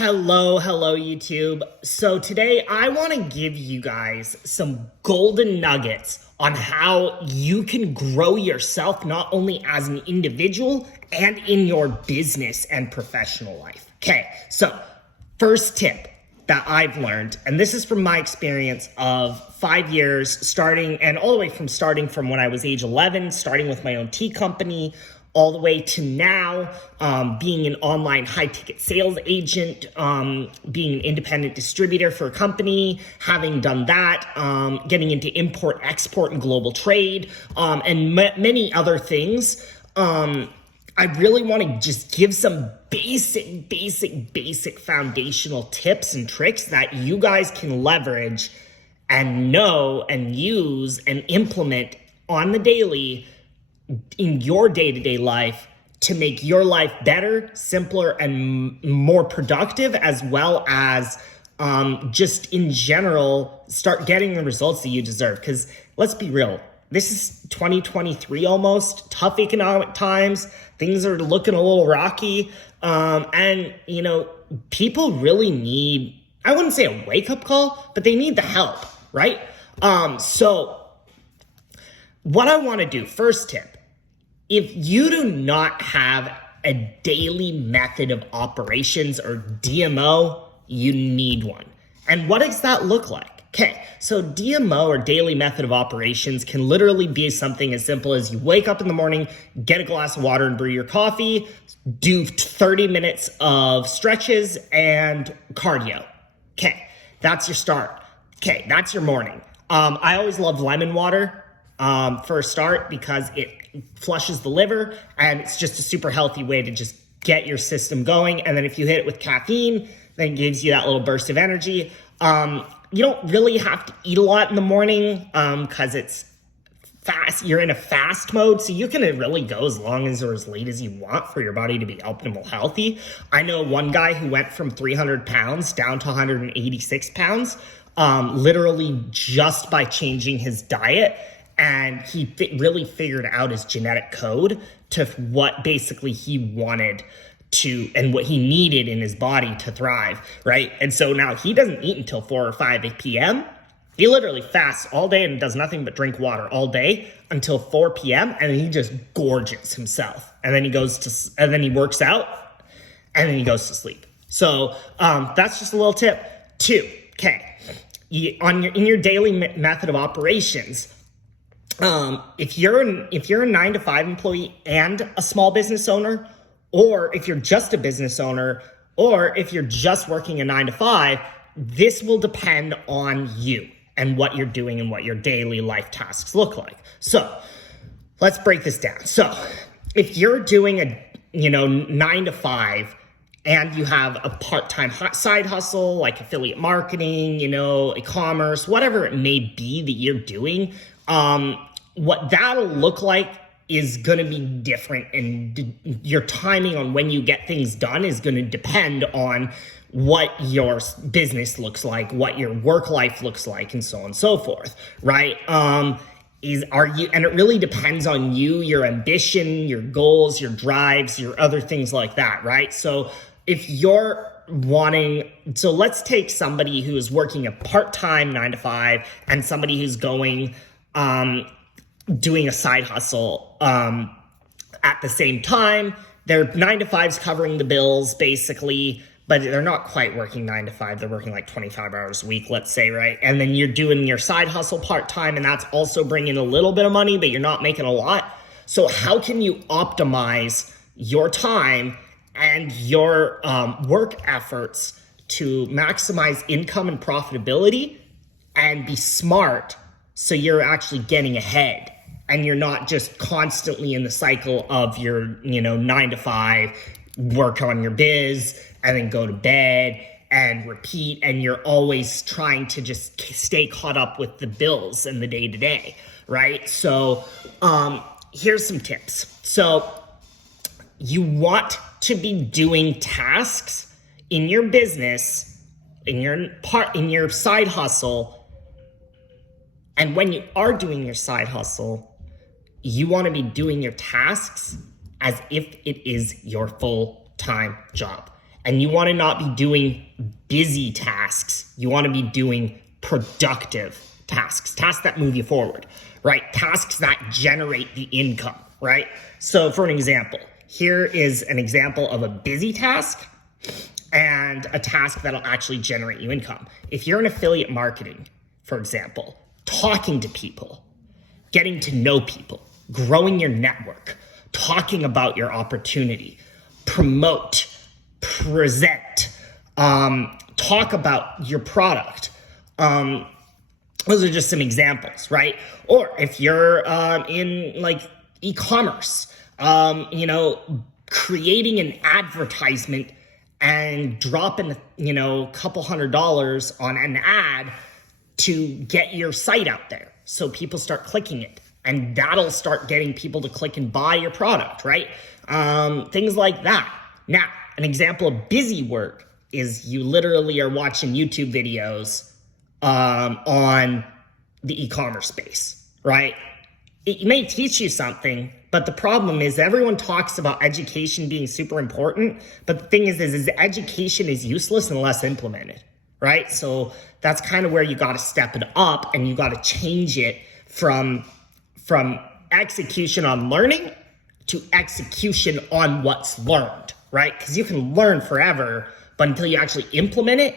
Hello, YouTube. So today I want to give you guys some golden nuggets on how you can grow yourself not only as an individual and in your business and professional life. Okay, so first tip that I've learned, and this is from my experience of 5 years starting from when I was age 11, starting with my own tea company, all the way to now, being an online high-ticket sales agent, being an independent distributor for a company, having done that, getting into import, export, and global trade, and many other things. I really want to just give some basic foundational tips and tricks that you guys can leverage and know and use and implement on the daily in your day-to-day life to make your life better, simpler, and more productive, as well as just in general, start getting the results that you deserve. Because let's be real, this is 2023 almost, tough economic times, things are looking a little rocky, and people really need, I wouldn't say a wake-up call, but they need the help, right? So what I want to do, first tip, if you do not have a daily method of operations or DMO, you need one. And what does that look like? Okay, so DMO or daily method of operations can literally be something as simple as you wake up in the morning, get a glass of water and brew your coffee, do 30 minutes of stretches and cardio. Okay, that's your start. Okay, that's your morning. I always love lemon water for a start because it flushes the liver and it's just a super healty way to just get your system going. And then if you hit it with caffeine, then it gives you that little burst of energy. You don't really have to eat a lot in the morning because it's fast. You're in a fast mode, so you can really go as long as or as late as you want for your body to be optimal healthy. I know one guy who went from 300 pounds down to 186 pounds, literally just by changing his diet. And he really figured out his genetic code to what basically he wanted to and what he needed in his body to thrive, right? And so now he doesn't eat until 4 or 5 p.m. He literally fasts all day and does nothing but drink water all day until 4 p.m. And then he just gorges himself. And then he works out and then he goes to sleep. So that's just a little tip. 2, okay, in your daily method of operations, if you're a 9-to-5 employee and a small business owner, or if you're just a business owner, or if you're just working a 9-to-5, this will depend on you and what you're doing and what your daily life tasks look like. So let's break this down. So if you're doing a 9-to-5 and you have a part-time side hustle like affiliate marketing, e-commerce, whatever it may be that you're doing, what that'll look like is going to be different, and your timing on when you get things done is going to depend on what your business looks like, what your work life looks like, and so on and so forth, right? And it really depends on you, your ambition, your goals, your drives, your other things like that, right? So if you're so let's take somebody who is working a part-time 9-to-5 and somebody who's going, doing a side hustle at the same time. Their 9-to-5's covering the bills basically, but they're not quite working 9-to-5. They're working like 25 hours a week, let's say, right? And then you're doing your side hustle part-time, and that's also bringing a little bit of money, but you're not making a lot. So how can you optimize your time and your work efforts to maximize income and profitability and be smart so you're actually getting ahead? And you're not just constantly in the cycle of your, 9-to-5, work on your biz, and then go to bed and repeat. And you're always trying to just stay caught up with the bills and the day-to-day, right? So here's some tips. So you want to be doing tasks in your business, in your side hustle. And when you are doing your side hustle, you want to be doing your tasks as if it is your full-time job. and you want to not be doing busy tasks. You want to be doing productive tasks, tasks that move you forward, right? Tasks that generate the income, right? So for an example, here is an example of a busy task and a task that'll actually generate you income. If you're in affiliate marketing, for example, talking to people, getting to know people, growing your network, talking about your opportunity, promote, present, talk about your product. Those are just some examples, right? Or if you're in like e-commerce, creating an advertisement and dropping, a couple $100s on an ad to get your site out there so people start clicking it, and that'll start getting people to click and buy your product, right? Things like that. Now, an example of busy work is you literally are watching YouTube videos on the e-commerce space, right? It may teach you something, but the problem is everyone talks about education being super important, but the thing is education is useless unless implemented, right? So that's kind of where you got to step it up, and you got to change it from execution on learning to execution on what's learned, right? Because you can learn forever, but until you actually implement it,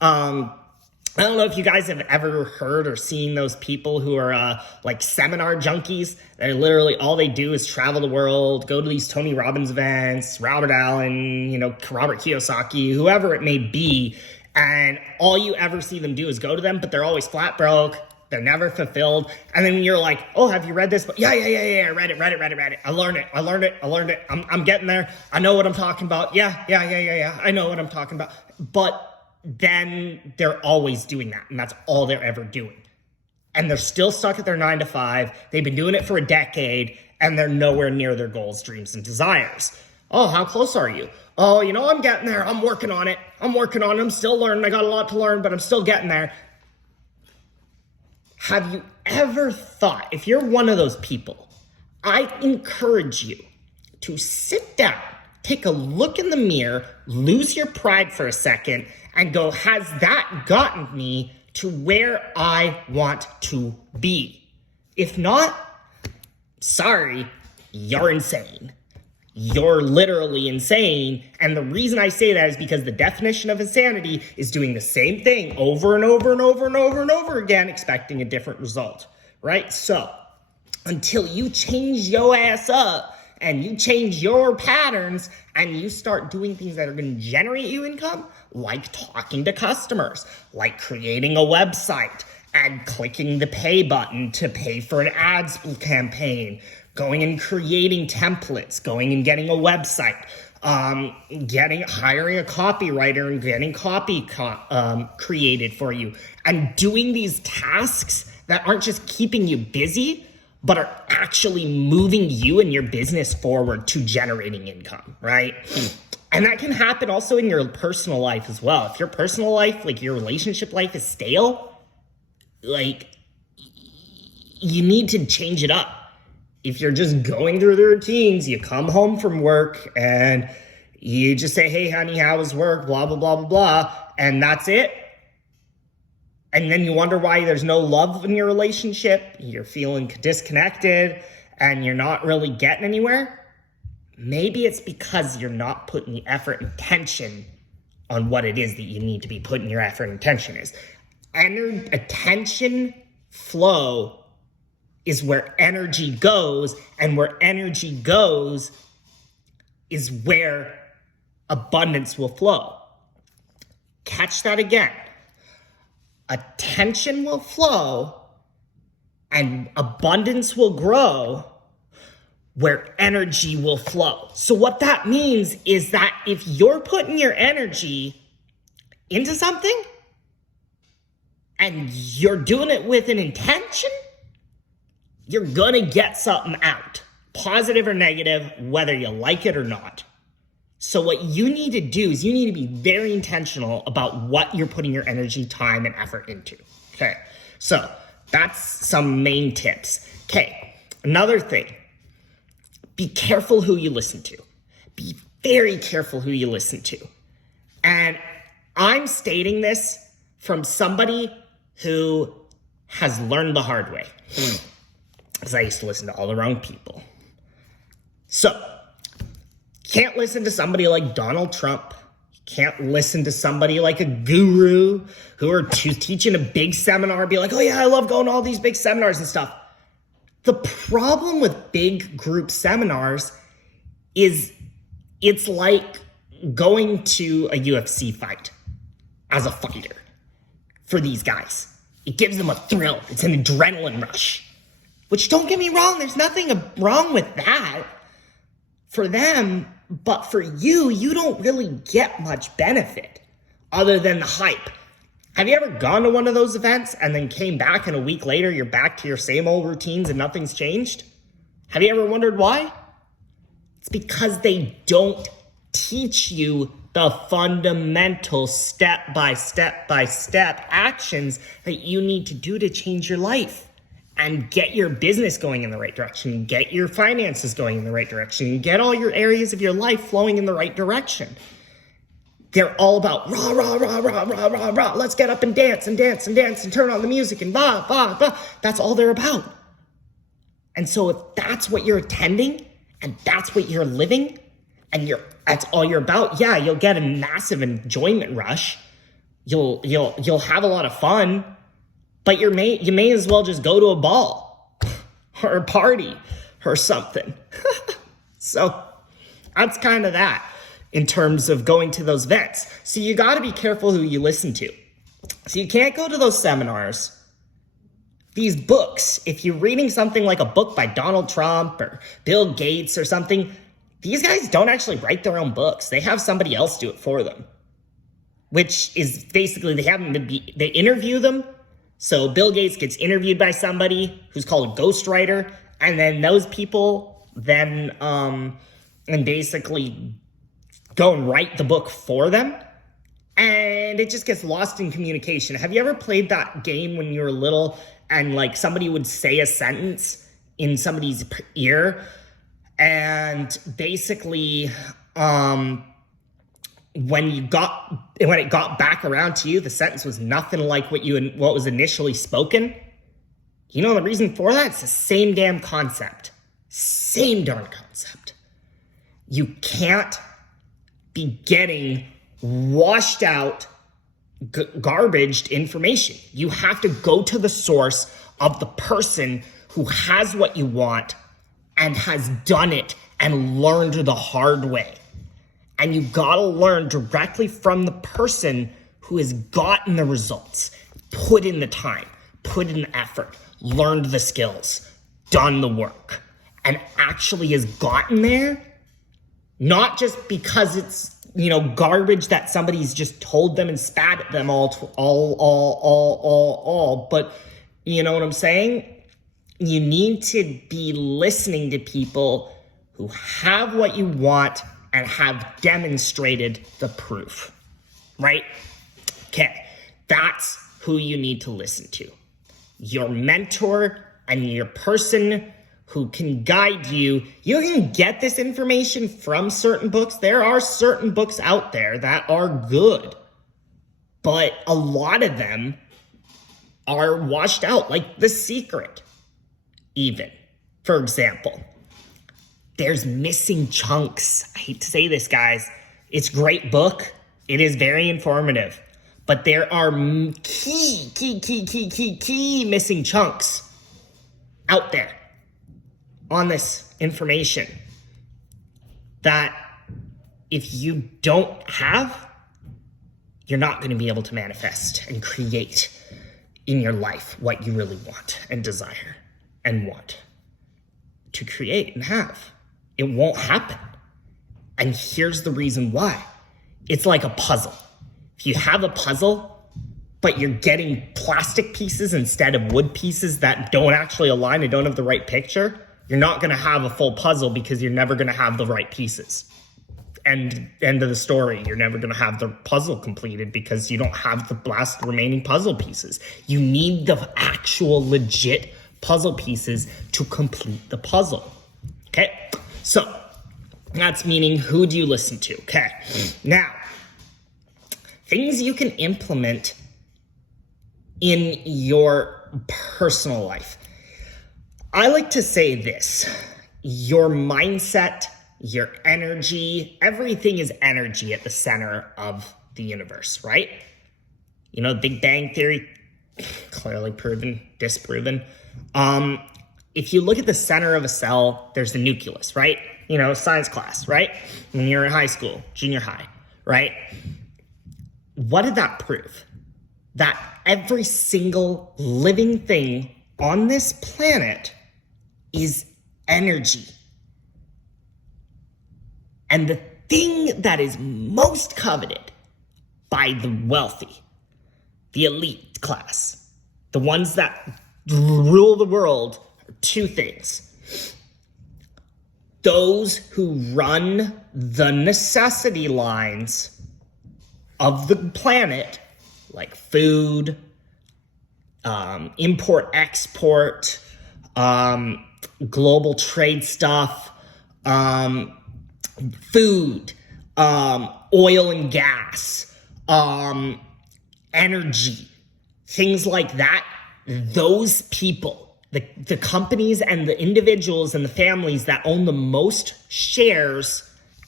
I don't know if you guys have ever heard or seen those people who are like seminar junkies. They're literally, all they do is travel the world, go to these Tony Robbins events, Robert Allen, Robert Kiyosaki, whoever it may be. And all you ever see them do is go to them, but they're always flat broke. They're never fulfilled. And then you're like, oh, have you read this? But yeah. I read it. I learned it. I'm getting there. I know what I'm talking about. Yeah. I know what I'm talking about. But then they're always doing that, and that's all they're ever doing. And they're still stuck at their 9 to 5. They've been doing it for a decade, and they're nowhere near their goals, dreams, and desires. Oh, how close are you? Oh, I'm getting there. I'm working on it. I'm still learning. I got a lot to learn, but I'm still getting there. Have you ever thought, if you're one of those people, I encourage you to sit down, take a look in the mirror, lose your pride for a second, and go, has that gotten me to where I want to be? If not, sorry, you're insane. You're literally insane. And the reason I say that is because the definition of insanity is doing the same thing over and over and over and over and over again, expecting a different result, right? So until you change your ass up and you change your patterns and you start doing things that are going to generate you income, like talking to customers, like creating a website and clicking the pay button to pay for an ads campaign, going and creating templates, going and getting a website, hiring a copywriter and getting copy created for you, and doing these tasks that aren't just keeping you busy, but are actually moving you and your business forward to generating income, right? And that can happen also in your personal life as well. If your personal life, like your relationship life, is stale, like you need to change it up. If you're just going through the routines, you come home from work and you just say, hey, honey, how was work? Blah, blah, blah, blah, blah. And that's it. And then you wonder why there's no love in your relationship. You're feeling disconnected and you're not really getting anywhere. Maybe it's because you're not putting the effort and attention on what it is that you need to be putting your effort and attention is. Attention flow is where energy goes, and where energy goes is where abundance will flow. Catch that again. Attention will flow and abundance will grow where energy will flow. So what that means is that if you're putting your energy into something and you're doing it with an intention, you're gonna get something out, positive or negative, whether you like it or not. So what you need to do is you need to be very intentional about what you're putting your energy, time, and effort into. Okay, so that's some main tips. Okay, another thing, be careful who you listen to. Be very careful who you listen to. And I'm stating this from somebody who has learned the hard way. Because I used to listen to all the wrong people. So, can't listen to somebody like Donald Trump. Can't listen to somebody like a guru who are teaching a big seminar and be like, oh yeah, I love going to all these big seminars and stuff. The problem with big group seminars is it's like going to a UFC fight as a fighter for these guys. It gives them a thrill. It's an adrenaline rush. Which, don't get me wrong, there's nothing wrong with that for them, but for you, you don't really get much benefit other than the hype. Have you ever gone to one of those events and then came back and a week later you're back to your same old routines and nothing's changed? Have you ever wondered why? It's because they don't teach you the fundamental step-by-step actions that you need to do to change your life and get your business going in the right direction, get your finances going in the right direction, get all your areas of your life flowing in the right direction. They're all about rah, rah, rah, rah, rah, rah, rah. Let's get up and dance and dance and dance and turn on the music and blah, blah, blah. That's all they're about. And so if that's what you're attending and that's what you're living and that's all you're about, yeah, you'll get a massive enjoyment rush. You'll have a lot of fun, but you may as well just go to a ball or a party or something. So that's kind of that in terms of going to those events. So you got to be careful who you listen to. So you can't go to those seminars. These books, if you're reading something like a book by Donald Trump or Bill Gates or something, these guys don't actually write their own books. They have somebody else do it for them, which is basically they interview them. So Bill Gates gets interviewed by somebody who's called a ghostwriter, and then those people then and basically go and write the book for them. And it just gets lost in communication. Have you ever played that game when you were little and like somebody would say a sentence in somebody's ear and basically when it got back around to you, the sentence was nothing like what was initially spoken? You know the reason for that? It's the same damn concept. Same darn concept. You can't be getting washed out, garbaged information. You have to go to the source of the person who has what you want and has done it and learned the hard way. And you gotta learn directly from the person who has gotten the results, put in the time, put in the effort, learned the skills, done the work, and actually has gotten there, not just because it's, garbage that somebody's just told them and spat at them all, but you know what I'm saying? You need to be listening to people who have what you want and have demonstrated the proof, right? Okay, that's who you need to listen to. Your mentor and your person who can guide you. You can get this information from certain books. There are certain books out there that are good, but a lot of them are washed out, like The Secret, even, for example. There's missing chunks. I hate to say this, guys. It's a great book. It is very informative, but there are key missing chunks out there on this information that if you don't have, you're not going to be able to manifest and create in your life what you really want and desire and want to create and have. It won't happen. And here's the reason why. It's like a puzzle. If you have a puzzle, but you're getting plastic pieces instead of wood pieces that don't actually align and don't have the right picture, you're not going to have a full puzzle because you're never going to have the right pieces. End of the story. You're never going to have the puzzle completed because you don't have the last remaining puzzle pieces. You need the actual legit puzzle pieces to complete the puzzle. Okay? So, that's meaning who do you listen to? Okay. Now, things you can implement in your personal life. I like to say this: your mindset, your energy, everything is energy at the center of the universe, right? You know, Big Bang Theory, clearly proven, disproven. If you look at the center of a cell, there's the nucleus, right? You know, science class, right? When you're in high school, junior high, right? What did that prove? That every single living thing on this planet is energy. And the thing that is most coveted by the wealthy, the elite class, the ones that rule the world, are two things. Those who run the necessity lines of the planet, like food, import, export, global trade stuff, food, oil and gas, energy, things like that. Those people, the companies and the individuals and the families that own the most shares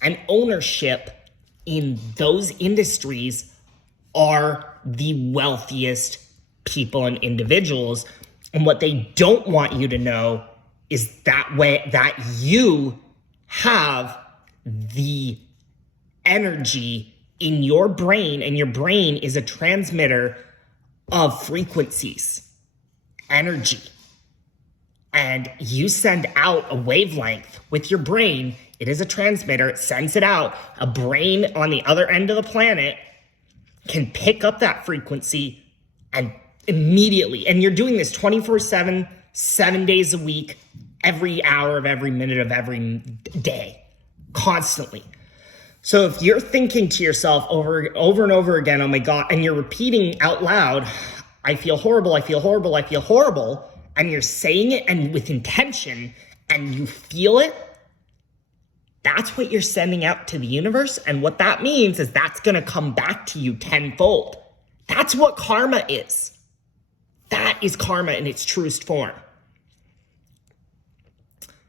and ownership in those industries are the wealthiest people and individuals. And what they don't want you to know is that you have the energy in your brain, and your brain is a transmitter of frequencies, energy. And you send out a wavelength with your brain. It is a transmitter. It sends it out. A brain on the other end of the planet can pick up that frequency and immediately, and you're doing this 24/7, 7 days a week, every hour of every minute of every day, constantly. So if you're thinking to yourself over and over again, oh my God, and you're repeating out loud, I feel horrible, I feel horrible, I feel horrible, and you're saying it and with intention, and you feel it, that's what you're sending out to the universe. And what that means is that's going to come back to you tenfold. That's what karma is. That is karma in its truest form.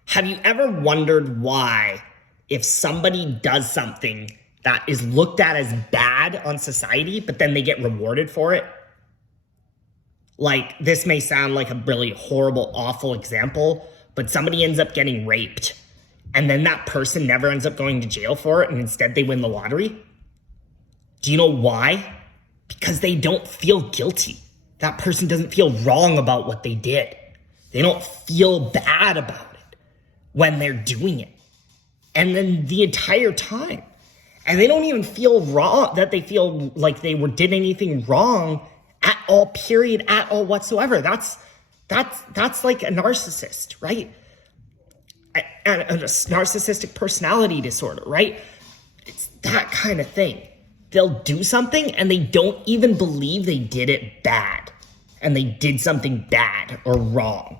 Have you ever wondered why, if somebody does something that is looked at as bad on society, but then they get rewarded for it? Like, this may sound like a really horrible, awful example, but somebody ends up getting raped, and then that person never ends up going to jail for it, and instead they win the lottery. Do you know why? Because they don't feel guilty. That person doesn't feel wrong about what they did. They don't feel bad about it when they're doing it. And then the entire time. And they don't even feel wrong, that they feel like they did anything wrong at all, period, at all whatsoever. That's like a narcissist, right? And a narcissistic personality disorder, right? It's that kind of thing. They'll do something and they don't even believe they did it bad, and they did something bad or wrong.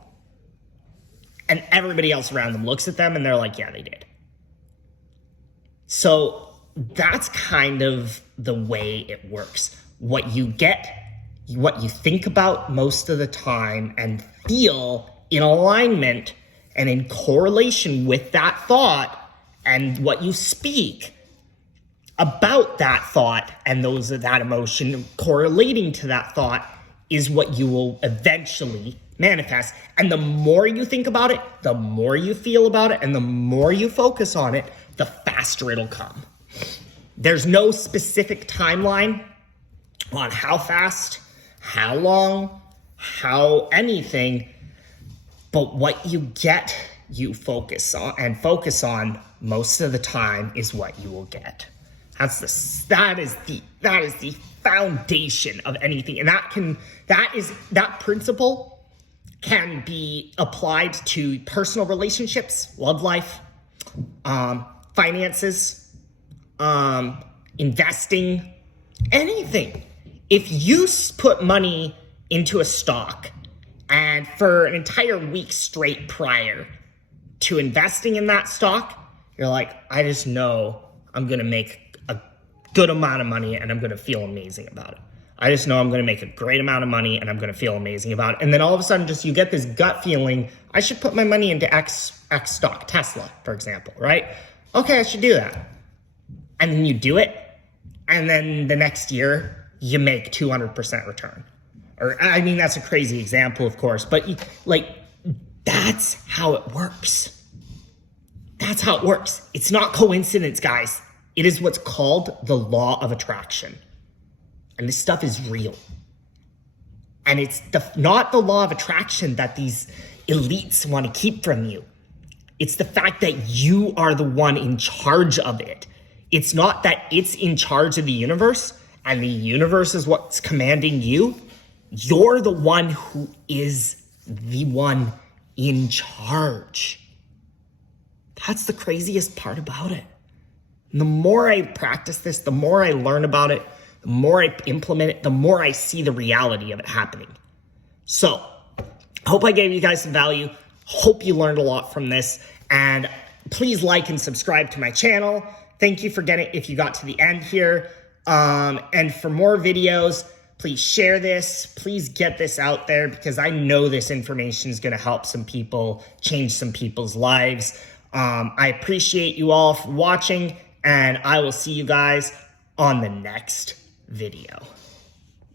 And everybody else around them looks at them and they're like, yeah, they did. So that's kind of the way it works. What you get, what you think about most of the time and feel in alignment and in correlation with that thought, and what you speak about that thought and that emotion correlating to that thought is what you will eventually manifest. And the more you think about it, the more you feel about it, and the more you focus on it, the faster it'll come. There's no specific timeline on how fast, how long, how anything, but what you get, you focus on, and focus on most of the time is what you will get. That is the foundation of anything. And that principle can be applied to personal relationships, love life, finances, investing, anything. If you put money into a stock and for an entire week straight prior to investing in that stock, you're like, I just know I'm going to make a good amount of money and I'm going to feel amazing about it. I just know I'm going to make a great amount of money and I'm going to feel amazing about it. And then all of a sudden, just you get this gut feeling, I should put my money into X stock, Tesla, for example, right? Okay, I should do that. And then you do it. And then the next year, you make 200% return. Or, I mean, that's a crazy example, of course, but like, that's how it works. That's how it works. It's not coincidence, guys. It is what's called the law of attraction. And this stuff is real. And it's not the law of attraction that these elites want to keep from you. It's the fact that you are the one in charge of it. It's not that it's in charge of the universe and the universe is what's commanding you. You're the one who is the one in charge. That's the craziest part about it. And the more I practice this, the more I learn about it, the more I implement it, the more I see the reality of it happening. So, I hope I gave you guys some value. Hope you learned a lot from this. And please like and subscribe to my channel. Thank you for getting, if you got to the end here. And for more videos, please share this. Please get this out there because I know this information is going to help some people, change some people's lives. I appreciate you all for watching, and I will see you guys on the next video.